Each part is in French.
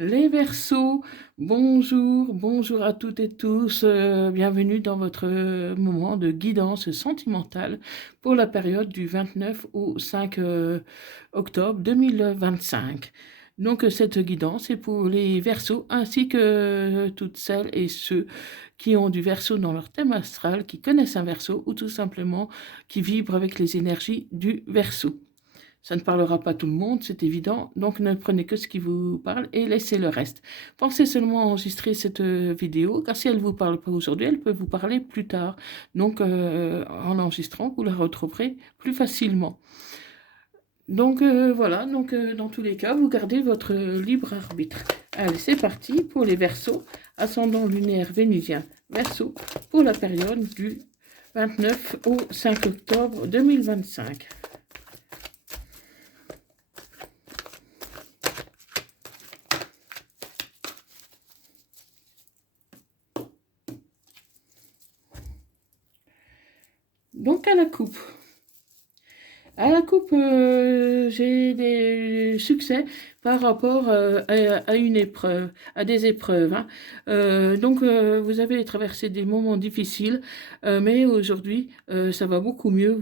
Les Verseaux, bonjour, bonjour à toutes et tous, bienvenue dans votre moment de guidance sentimentale pour la période du 29 au 5 octobre 2025. Donc cette guidance est pour les Verseaux ainsi que toutes celles et ceux qui ont du Verseau dans leur thème astral, qui connaissent un Verseau ou tout simplement qui vibrent avec les énergies du Verseau. Ça ne parlera pas tout le monde, c'est évident, donc ne prenez que ce qui vous parle et laissez le reste. Pensez seulement à enregistrer cette vidéo, car si elle ne vous parle pas aujourd'hui, elle peut vous parler plus tard. Donc en enregistrant, vous la retrouverez plus facilement. Donc voilà, donc dans tous les cas, vous gardez votre libre arbitre. Allez, c'est parti pour les Verseaux, ascendant lunaire vénusien Verseau, pour la période du 29 au 5 octobre 2025. Donc à la coupe. À la coupe, j'ai des succès par rapport à une épreuve, à des épreuves, hein. Donc, vous avez traversé des moments difficiles, mais aujourd'hui, ça va beaucoup mieux.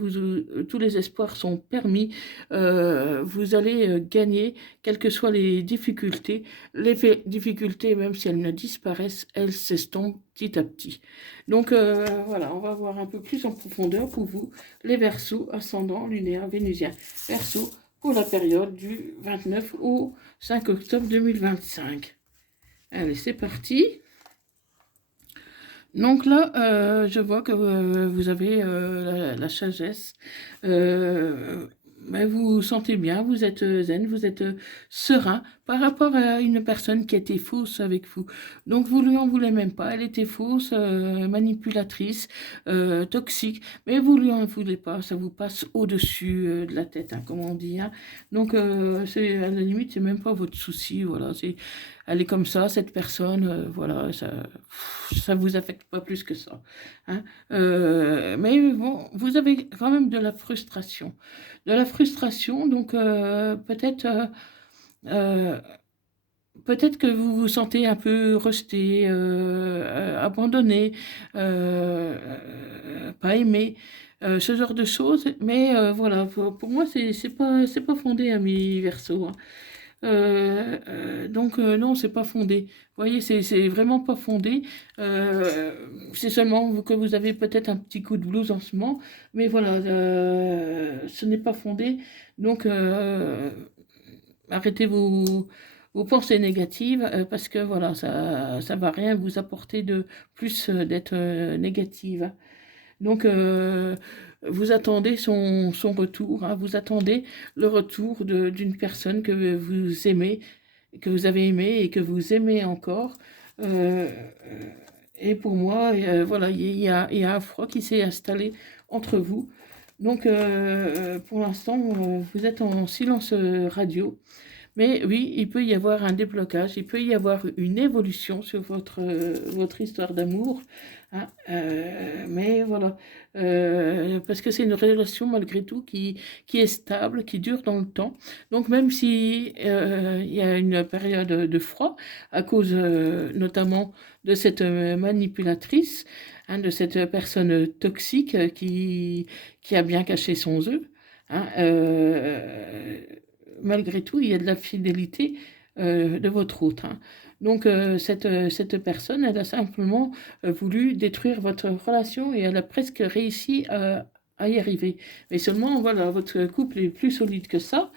Tous les espoirs sont permis. Vous allez gagner, quelles que soient les difficultés. Les difficultés, même si elles ne disparaissent, elles s'estompent petit à petit. Donc, voilà, on va voir un peu plus en profondeur pour vous les Verseaux, ascendant lunaire vénusien. Verseau pour la période du 29 au 5 octobre 2025. Allez, c'est parti. Donc là, je vois que vous avez la sagesse. Mais vous vous sentez bien, vous êtes zen, vous êtes serein par rapport à une personne qui était fausse avec vous. Donc vous lui en voulez même pas, elle était fausse, manipulatrice, toxique, mais vous lui en voulez pas, ça vous passe au-dessus de la tête, hein, comme on dit, hein. Donc c'est à la limite, c'est même pas votre souci, voilà, elle est comme ça, cette personne, voilà, ça vous affecte pas plus que ça, hein. Mais bon, vous avez quand même de la frustration, donc euh, peut-être que vous vous sentez un peu rejeté, abandonné, pas aimé, ce genre de choses. Mais voilà, pour moi, c'est pas fondé, ami Verseau, hein. Donc non, c'est pas fondé. Vous voyez, c'est vraiment pas fondé. C'est seulement que vous avez peut-être un petit coup de blues en ce moment, mais voilà, ce n'est pas fondé. Donc arrêtez vos pensées négatives parce que voilà, ça va rien vous apporter de plus d'être négative. Donc, vous attendez son retour, hein, vous attendez le retour d'une personne que vous aimez, que vous avez aimé et que vous aimez encore. Euh, et pour moi, voilà, il y a un froid qui s'est installé entre vous. Donc, pour l'instant, vous êtes en silence radio. Mais oui, il peut y avoir un déblocage, il peut y avoir une évolution sur votre histoire d'amour, hein. Mais voilà, parce que c'est une relation malgré tout qui est stable, qui dure dans le temps. Donc même si il y a une période de froid à cause notamment de cette manipulatrice, hein, de cette personne toxique qui a bien caché son œuf, hein, malgré tout, il y a de la fidélité de votre autre, hein. Donc, cette personne, elle a simplement voulu détruire votre relation et elle a presque réussi à y arriver. Mais seulement, voilà, votre couple est plus solide que ça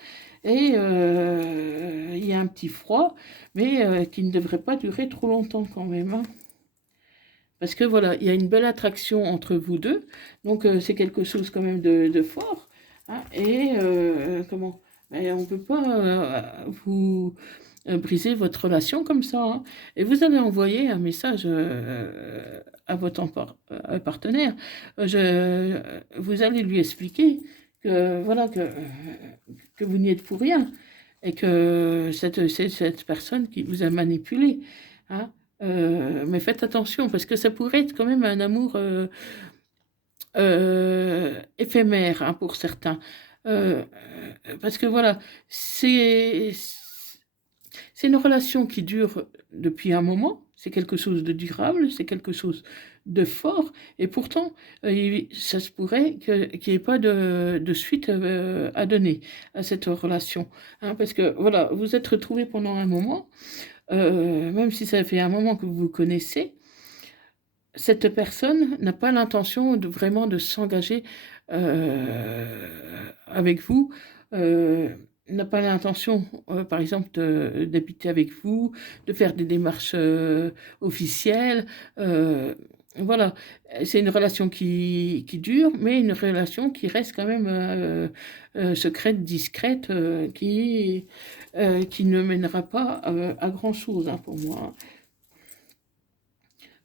et il y a un petit froid, mais qui ne devrait pas durer trop longtemps quand même, hein. Parce que voilà, il y a une belle attraction entre vous deux, donc c'est quelque chose quand même de fort, hein. Et comment? Ben, on ne peut pas vous briser votre relation comme ça, hein. Et vous allez envoyer un message à votre partenaire. Vous allez lui expliquer que voilà que vous n'y êtes pour rien et que c'est cette personne qui vous a manipulé, hein. Mais faites attention parce que ça pourrait être quand même un amour éphémère, hein, pour certains. Parce que voilà, c'est c'est une relation qui dure depuis un moment, c'est quelque chose de durable, c'est quelque chose de fort, et pourtant, ça se pourrait qu'il n'y ait pas de suite à donner à cette relation. Hein, parce que voilà, vous êtes retrouvés pendant un moment, même si ça fait un moment que vous vous connaissez, cette personne n'a pas l'intention vraiment de s'engager avec vous, n'a pas l'intention, par exemple, d'habiter avec vous, de faire des démarches officielles. Voilà, c'est une relation qui dure, mais une relation qui reste quand même secrète, discrète, qui ne mènera pas à grand-chose, hein, pour moi.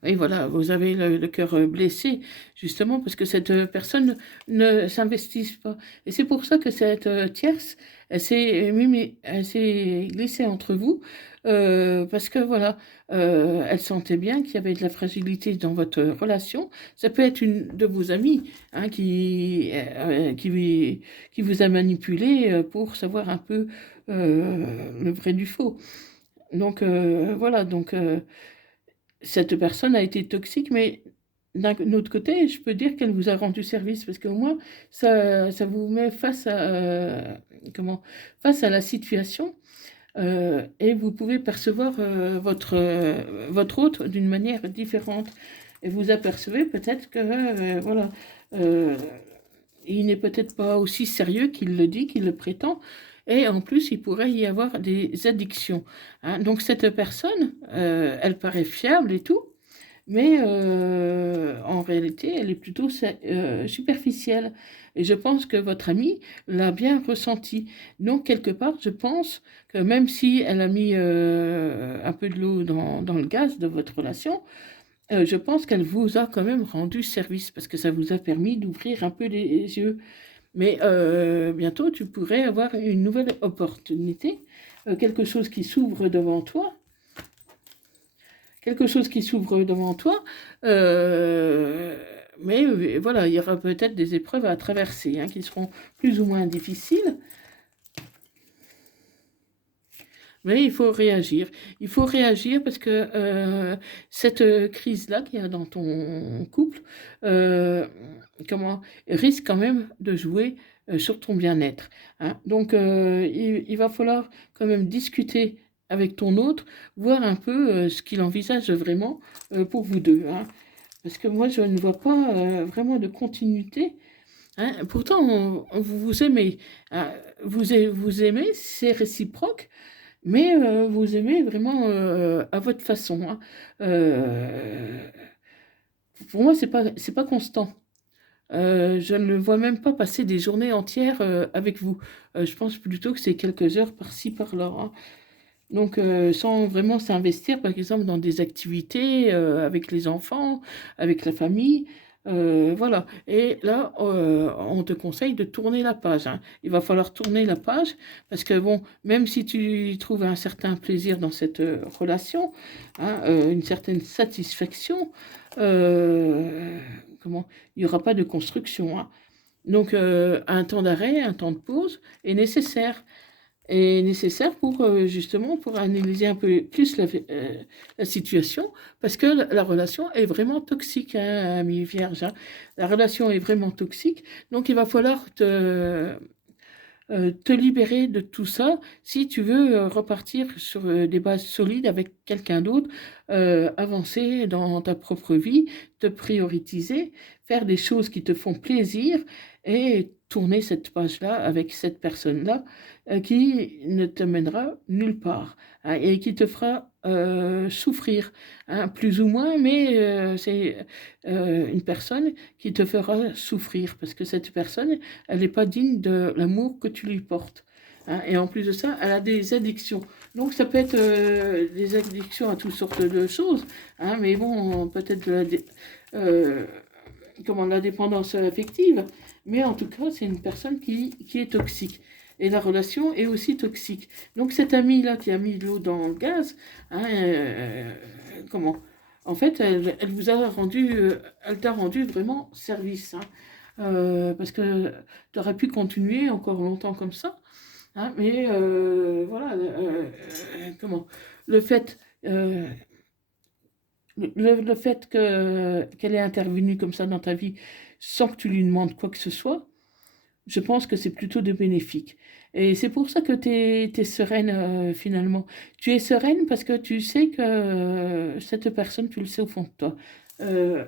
Et voilà, vous avez le cœur blessé, justement, parce que cette personne ne s'investit pas. Et c'est pour ça que cette tierce, elle s'est glissée entre vous, parce que voilà, elle sentait bien qu'il y avait de la fragilité dans votre relation. Ça peut être une de vos amies, hein, qui vous a manipulé pour savoir un peu le vrai du faux. Donc voilà, donc cette personne a été toxique, mais d'un autre côté, je peux dire qu'elle vous a rendu service parce qu'au moins, ça vous met face à, face à la situation et vous pouvez percevoir votre autre d'une manière différente. Et vous apercevez peut-être que, voilà, euh, il n'est peut-être pas aussi sérieux qu'il le dit, qu'il le prétend. Et en plus, il pourrait y avoir des addictions. Hein. Donc cette personne, elle paraît fiable et tout, mais en réalité, elle est plutôt superficielle. Et je pense que votre amie l'a bien ressenti. Donc, quelque part, je pense que même si elle a mis un peu de l'eau dans le gaz de votre relation, je pense qu'elle vous a quand même rendu service parce que ça vous a permis d'ouvrir un peu les yeux. Mais bientôt, tu pourrais avoir une nouvelle opportunité, quelque chose qui s'ouvre devant toi, quelque chose qui s'ouvre devant toi, mais voilà, il y aura peut-être des épreuves à traverser, hein, qui seront plus ou moins difficiles, mais il faut réagir. Il faut réagir parce que cette crise-là qu'il y a dans ton couple, risque quand même de jouer sur ton bien-être. Hein. Donc, il va falloir quand même discuter avec ton autre, voir un peu ce qu'il envisage vraiment pour vous deux. Hein. Parce que moi, je ne vois pas vraiment de continuité. Hein. Pourtant, vous vous aimez. Hein. Vous aimez, c'est réciproque. Mais vous aimez vraiment à votre façon. Hein. Euh, pour moi, c'est pas constant. Je ne le vois même pas passer des journées entières avec vous. Je pense plutôt que c'est quelques heures par-ci, par-là. Hein. Donc, sans vraiment s'investir, par exemple, dans des activités avec les enfants, avec la famille. Voilà. Et là, on te conseille de tourner la page. Hein. Il va falloir tourner la page parce que, bon, même si tu trouves un certain plaisir dans cette relation, hein, une certaine satisfaction, euh, il n'y aura pas de construction. Hein. Donc, un temps d'arrêt, un temps de pause est nécessaire est nécessaire pour justement pour analyser un peu plus la situation parce que la relation est vraiment toxique, hein, ami vierge. Hein. La relation est vraiment toxique, donc il va falloir te libérer de tout ça si tu veux repartir sur des bases solides avec quelqu'un d'autre, avancer dans ta propre vie, te prioriser, faire des choses qui te font plaisir et tourner cette page-là avec cette personne-là qui ne te mènera nulle part, hein, et qui te fera souffrir, hein, plus ou moins, mais c'est une personne qui te fera souffrir parce que cette personne, elle n'est pas digne de l'amour que tu lui portes. Hein. Et en plus de ça, elle a des addictions. Donc ça peut être des addictions à toutes sortes de choses, hein, mais bon, peut-être la dépendance affective. Mais en tout cas, c'est une personne qui est toxique. Et la relation est aussi toxique. Donc cette amie-là qui a mis de l'eau dans le gaz, hein, comment en fait, elle vous a rendu, elle t'a rendu vraiment service. Hein. Parce que tu aurais pu continuer encore longtemps comme ça. hein, mais voilà, comment, le fait, euh, le fait qu'elle ait intervenu comme ça dans ta vie sans que tu lui demandes quoi que ce soit, je pense que c'est plutôt de bénéfique. Et c'est pour ça que tu es sereine finalement. Tu es sereine parce que tu sais que cette personne, tu le sais au fond de toi, euh,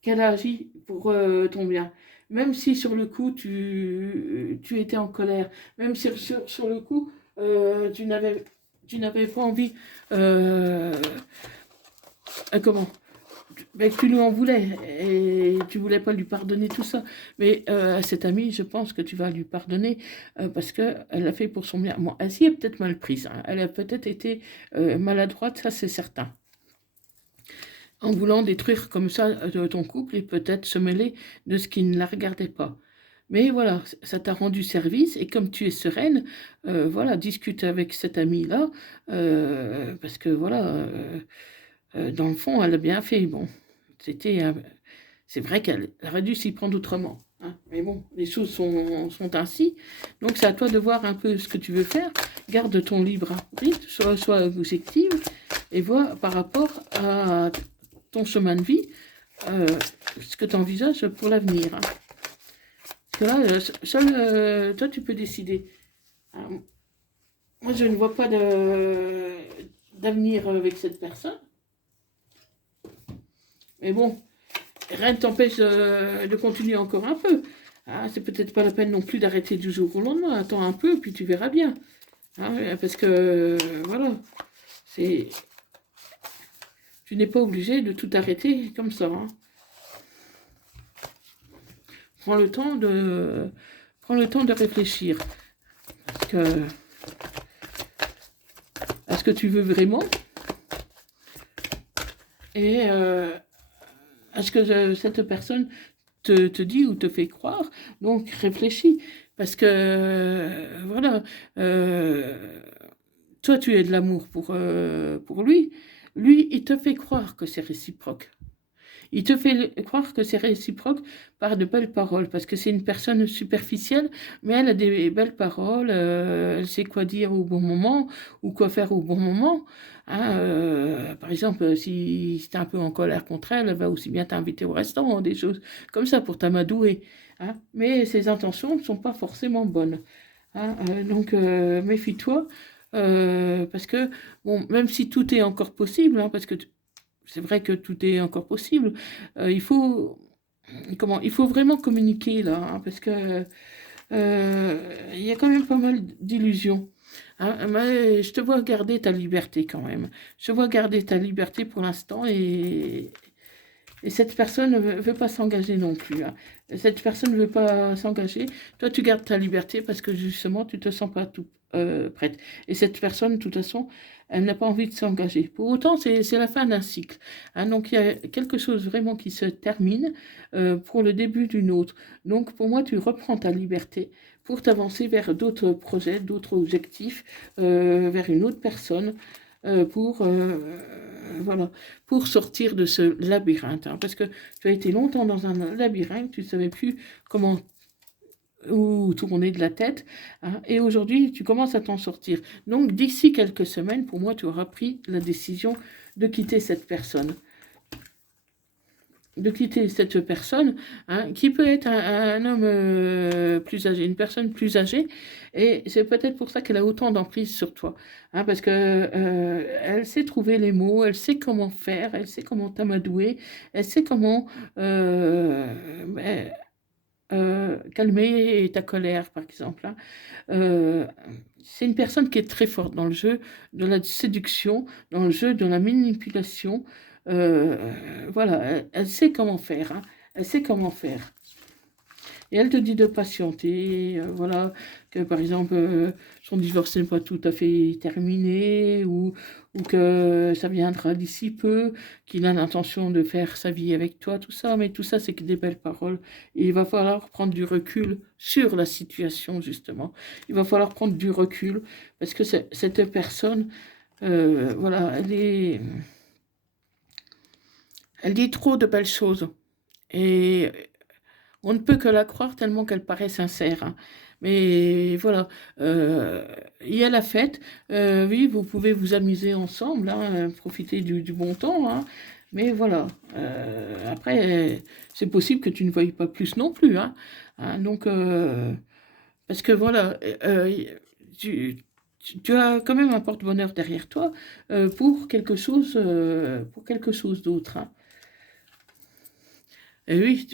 qu'elle a agi pour ton bien. Même si sur le coup, tu étais en colère, même si sur le coup, tu n'avais pas envie, euh, comment, ben, tu lui en voulais et tu voulais pas lui pardonner tout ça. Mais à cette amie, je pense que tu vas lui pardonner parce qu'elle l'a fait pour son bien. Bon, elle s'y est peut-être mal prise, hein. Elle a peut-être été maladroite, ça c'est certain. En voulant détruire comme ça ton couple et peut-être se mêler de ce qui ne la regardait pas. Mais voilà, ça t'a rendu service et comme tu es sereine, voilà, discute avec cette amie-là parce que voilà, dans le fond, elle a bien fait. Bon, c'était, c'est vrai qu'elle aurait dû s'y prendre autrement, hein. Mais bon, les choses sont ainsi. Donc c'est à toi de voir un peu ce que tu veux faire. Garde ton libre arbitre, sois objective et vois par rapport à ton chemin de vie euh, ce que tu envisages pour l'avenir, hein. Parce que là, seul toi, tu peux décider. Alors, moi, je ne vois pas d'avenir avec cette personne. Mais bon, rien ne t'empêche de continuer encore un peu. Ah, c'est peut-être pas la peine non plus d'arrêter du jour au lendemain. Attends un peu, puis tu verras bien. Hein, parce que, voilà, c'est, tu n'es pas obligé de tout arrêter comme ça, hein. Prends le temps de, prends le temps de réfléchir. Parce que, à ce que tu veux vraiment et à ce que cette personne te dit ou te fait croire. Donc réfléchis. Parce que, voilà, euh, toi tu es de l'amour pour lui. Lui, il te fait croire que c'est réciproque. Il te fait croire que c'est réciproque par de belles paroles, parce que c'est une personne superficielle, mais elle a des belles paroles, elle sait quoi dire au bon moment, ou quoi faire au bon moment, hein, par exemple, si tu es un peu en colère contre elle, elle va aussi bien t'inviter au restaurant, des choses comme ça pour t'amadouer, hein. Mais ses intentions ne sont pas forcément bonnes, hein, donc méfie-toi, parce que, bon, même si tout est encore possible, hein, parce que c'est vrai que tout est encore possible. Il faut, comment, il faut vraiment communiquer là, hein, parce que il y a quand même pas mal d'illusions, hein. Mais je te vois garder ta liberté quand même. Je te vois garder ta liberté pour l'instant et cette personne ne veut pas s'engager non plus, hein. Cette personne ne veut pas s'engager. Toi, tu gardes ta liberté parce que justement, tu ne te sens pas tout prête. Et cette personne, de toute façon, elle n'a pas envie de s'engager. Pour autant, c'est la fin d'un cycle, hein. Donc, il y a quelque chose vraiment qui se termine pour le début d'une autre. Donc, pour moi, tu reprends ta liberté pour t'avancer vers d'autres projets, d'autres objectifs, vers une autre personne, pour voilà, pour sortir de ce labyrinthe, hein, parce que tu as été longtemps dans un labyrinthe, tu ne savais plus comment où tourner de la tête, hein, et aujourd'hui tu commences à t'en sortir. Donc d'ici quelques semaines, pour moi, tu auras pris la décision de quitter cette personne, hein, qui peut être un homme plus âgé, une personne plus âgée, et c'est peut-être pour ça qu'elle a autant d'emprise sur toi, hein, parce que elle sait trouver les mots, elle sait comment faire, elle sait comment t'amadouer, elle sait comment ben, calmer ta colère, par exemple, hein. Euh, c'est une personne qui est très forte dans le jeu de la séduction, dans le jeu de la manipulation. Voilà, elle sait comment faire, hein. Elle sait comment faire. Et elle te dit de patienter, voilà, que par exemple, son divorce n'est pas tout à fait terminé, ou que ça viendra d'ici peu, qu'il a l'intention de faire sa vie avec toi, tout ça, mais tout ça, c'est que des belles paroles. Et il va falloir prendre du recul sur la situation, justement. Il va falloir prendre du recul, parce que cette personne, voilà, elle dit trop de belles choses. Et on ne peut que la croire tellement qu'elle paraît sincère, hein. Mais voilà, il y a la fête. Oui, vous pouvez vous amuser ensemble, hein, profiter du bon temps, hein, mais voilà. Après, c'est possible que tu ne voyes pas plus non plus, hein, donc, parce que voilà, tu, tu as quand même un porte-bonheur derrière toi pour quelque chose d'autre, hein. Et oui,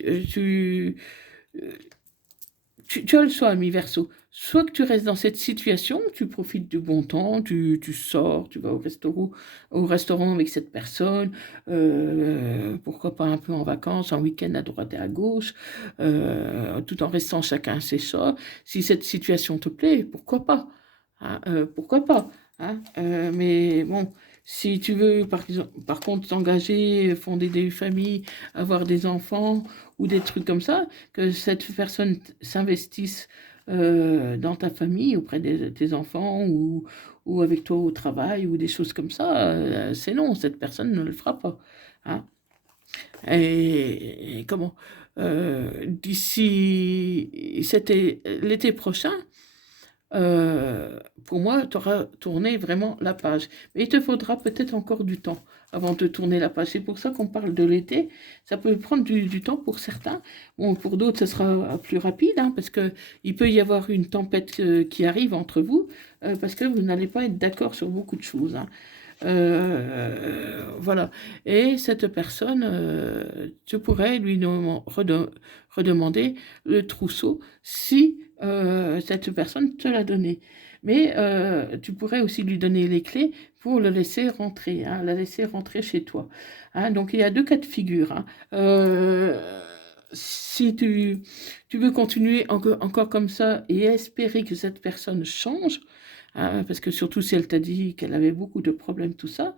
tu as le choix, mi verso. Soit que tu restes dans cette situation, tu profites du bon temps, tu sors, tu vas au restaurant avec cette personne, pourquoi pas un peu en vacances, en week-end à droite et à gauche, tout en restant chacun chez soi. Si cette situation te plaît, pourquoi pas, hein, pourquoi pas, hein, mais bon, si tu veux, par contre, t'engager, fonder des familles, avoir des enfants ou des trucs comme ça, que cette personne s'investisse dans ta famille, auprès de tes enfants ou avec toi au travail ou des choses comme ça, c'est non, cette personne ne le fera pas, hein. Et comment d'ici l'été prochain, pour moi, tu auras tourné vraiment la page. Mais il te faudra peut-être encore du temps avant de tourner la page. C'est pour ça qu'on parle de l'été. Ça peut prendre du temps pour certains. Bon, pour d'autres, ce sera plus rapide, hein, parce que il peut y avoir une tempête qui arrive entre vous, parce que vous n'allez pas être d'accord sur beaucoup de choses, hein. Voilà. Et cette personne, tu pourrais lui redemander le trousseau si cette personne te l'a donné. Mais tu pourrais aussi lui donner les clés pour le laisser rentrer, hein, la laisser rentrer chez toi, hein. Donc il y a deux cas de figure, hein. Si tu veux continuer encore comme ça et espérer que cette personne change, hein, parce que surtout si elle t'a dit qu'elle avait beaucoup de problèmes, tout ça,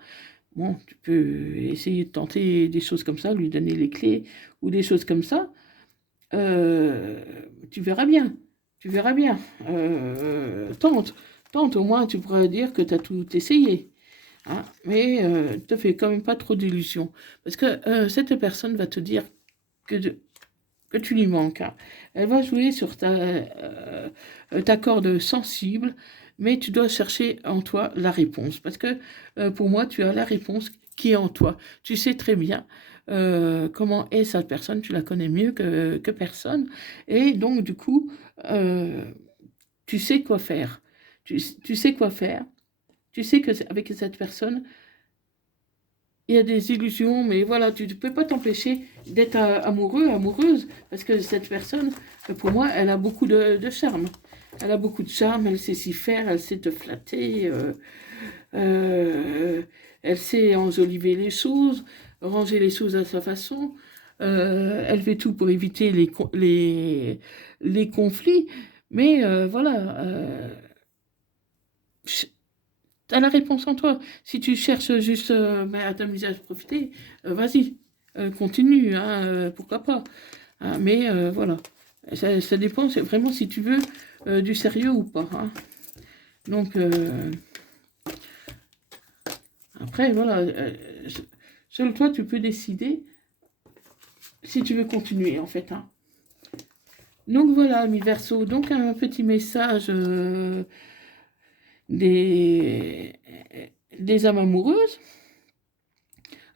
bon, tu peux essayer de tenter des choses comme ça, lui donner les clés ou des choses comme ça. Euh, Tu verras bien, tu verras bien. Tente, tente, au moins tu pourras dire que tu as tout essayé, hein, mais ne te fais quand même pas trop d'illusions, parce que cette personne va te dire que, que tu lui manques, hein. Elle va jouer sur ta corde sensible, mais tu dois chercher en toi la réponse. Parce que pour moi, tu as la réponse qui est en toi. Tu sais très bien comment est cette personne, tu la connais mieux que personne. Et donc, du coup, euh, tu sais quoi faire. Tu sais quoi faire. Tu sais que avec cette personne, il y a des illusions, mais voilà, tu ne peux pas t'empêcher d'être amoureux, amoureuse, parce que cette personne, pour moi, elle a beaucoup de charme. Elle a beaucoup de charme, elle sait s'y faire, elle sait te flatter, euh, elle sait enjoliver les choses, ranger les choses à sa façon. Elle fait tout pour éviter les conflits, mais voilà, t'as la réponse en toi. Si tu cherches juste à t'amuser à profiter, vas-y, continue, hein, pourquoi pas, hein, mais voilà, ça dépend, c'est vraiment si tu veux du sérieux ou pas, hein. Donc, après, voilà, seul toi, tu peux décider si tu veux continuer, en fait, hein. Donc voilà, mi verso, donc un petit message des, des âmes amoureuses.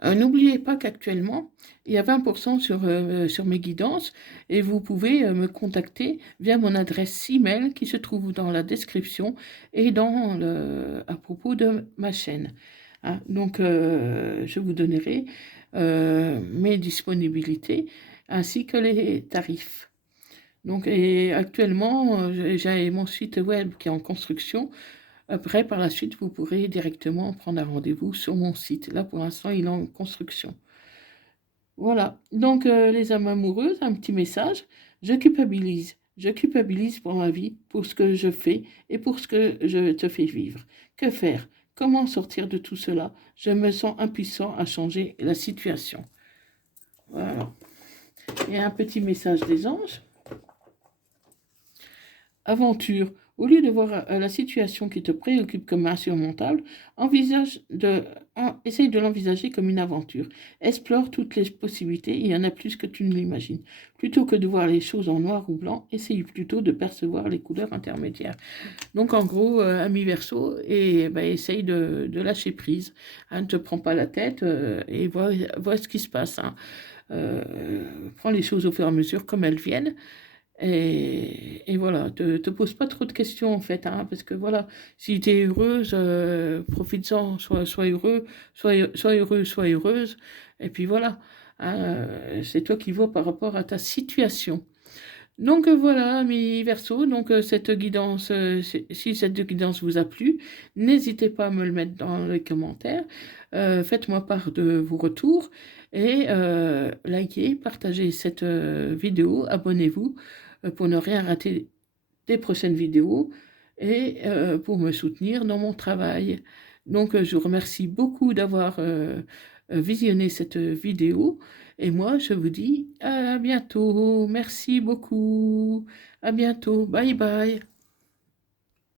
N'oubliez pas qu'actuellement, il y a 20% sur mes guidances et vous pouvez me contacter via mon adresse email qui se trouve dans la description et à propos de ma chaîne, hein. Donc, je vous donnerai mes disponibilités ainsi que les tarifs. Donc, et actuellement, j'ai mon site web qui est en construction. Après, par la suite, vous pourrez directement prendre un rendez-vous sur mon site. Là, pour l'instant, il est en construction. Voilà. Donc, les âmes amoureuses, un petit message. Je culpabilise. Je culpabilise pour ma vie, pour ce que je fais et pour ce que je te fais vivre. Que faire? Comment sortir de tout cela? Je me sens impuissant à changer la situation. Voilà. Et un petit message des anges. Aventure, Au lieu de voir la situation qui te préoccupe comme insurmontable, essaye de l'envisager comme une aventure. Explore toutes les possibilités, il y en a plus que tu ne l'imagines. Plutôt que de voir les choses en noir ou blanc, essaye plutôt de percevoir les couleurs intermédiaires. Donc en gros, ami Verseau, et essaye de lâcher prise. Hein, ne te prends pas la tête et vois ce qui se passe. Hein. Prends les choses au fur et à mesure comme elles viennent. Et voilà, te pose pas trop de questions en fait, hein, parce que voilà, si tu es heureuse, profites-en, sois heureux, sois heureux, sois heureuse, et puis voilà, hein, c'est toi qui vois par rapport à ta situation. Donc voilà, mes Verseaux, donc cette guidance, si cette guidance vous a plu, n'hésitez pas à me le mettre dans les commentaires, faites-moi part de vos retours et likez, partagez cette vidéo, abonnez-vous pour ne rien rater des prochaines vidéos et pour me soutenir dans mon travail. Donc je vous remercie beaucoup d'avoir visionné cette vidéo et moi je vous dis à bientôt. Merci beaucoup. À bientôt. Bye bye.